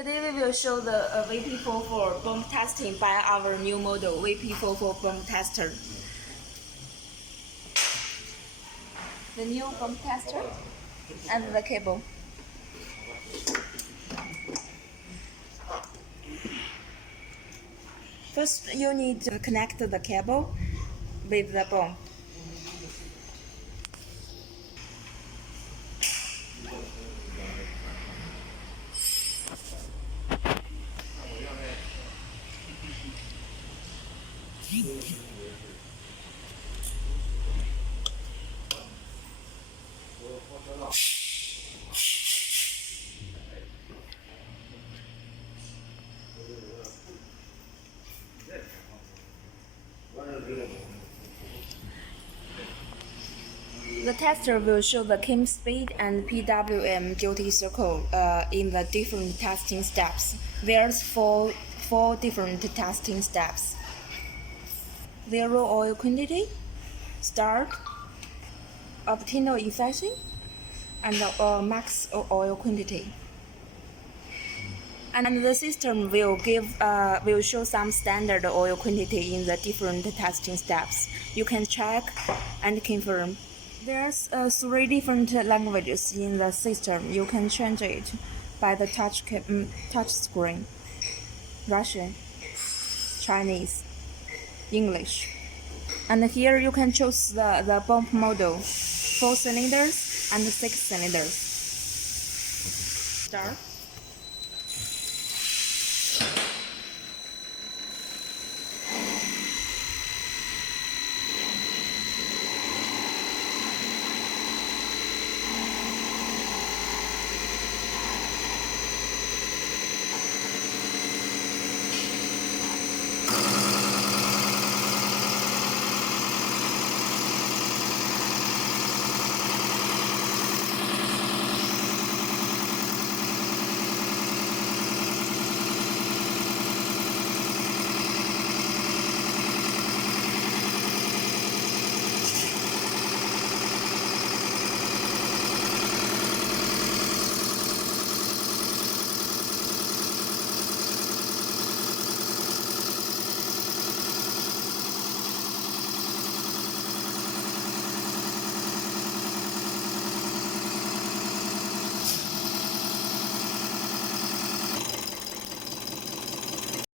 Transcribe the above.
Today we will show the VP44 bump testing by our new model VP44 bump tester. The new bump tester and the cable. First, you need to connect the cable with the bump. The tester will show the cam speed and PWM duty cycle in the different testing steps. There's four different testing steps. Zero oil quantity, start, optimal efficiency, and max oil quantity. And the system will show some standard oil quantity in the different testing steps. You can check and confirm. There's 3 different languages in the system. You can change it by the touch screen: Russian, Chinese, English. And here you can choose the pump model: 4 cylinders and 6 cylinders. Start.